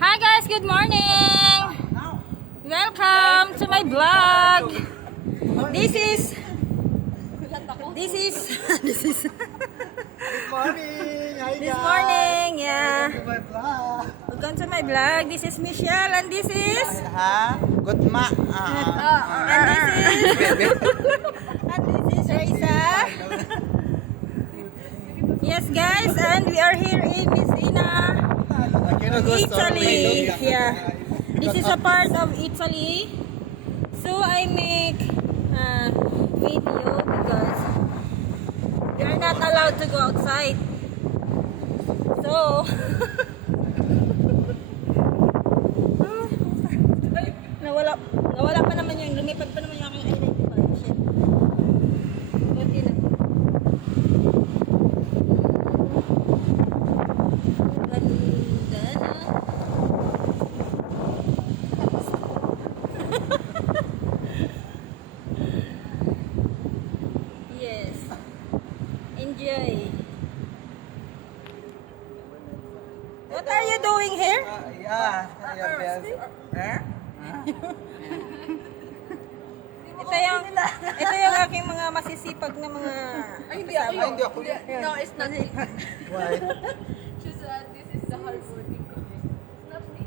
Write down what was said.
Hi guys, good morning. Welcome to my vlog. This is Good morning! Hi this guys! morning, yeah. Welcome to my vlog! Welcome to my vlog. This is Michelle and this is Ha? Good ma! and this is Raisa. Yes guys, and we are here in Messina, Italy. Yeah. This is a part of Italy. So I make video because we are not allowed to go outside. So nawala pa naman yung lumipad pa naman yung aking identification. Buti na. Ganda na. Yes. Enjoy. What are you doing here? Yeah, Ito yung aking mga masisipag na mga Hindi ako. No, it's not me. Why? She's, this is the hardworking girl. It's not me.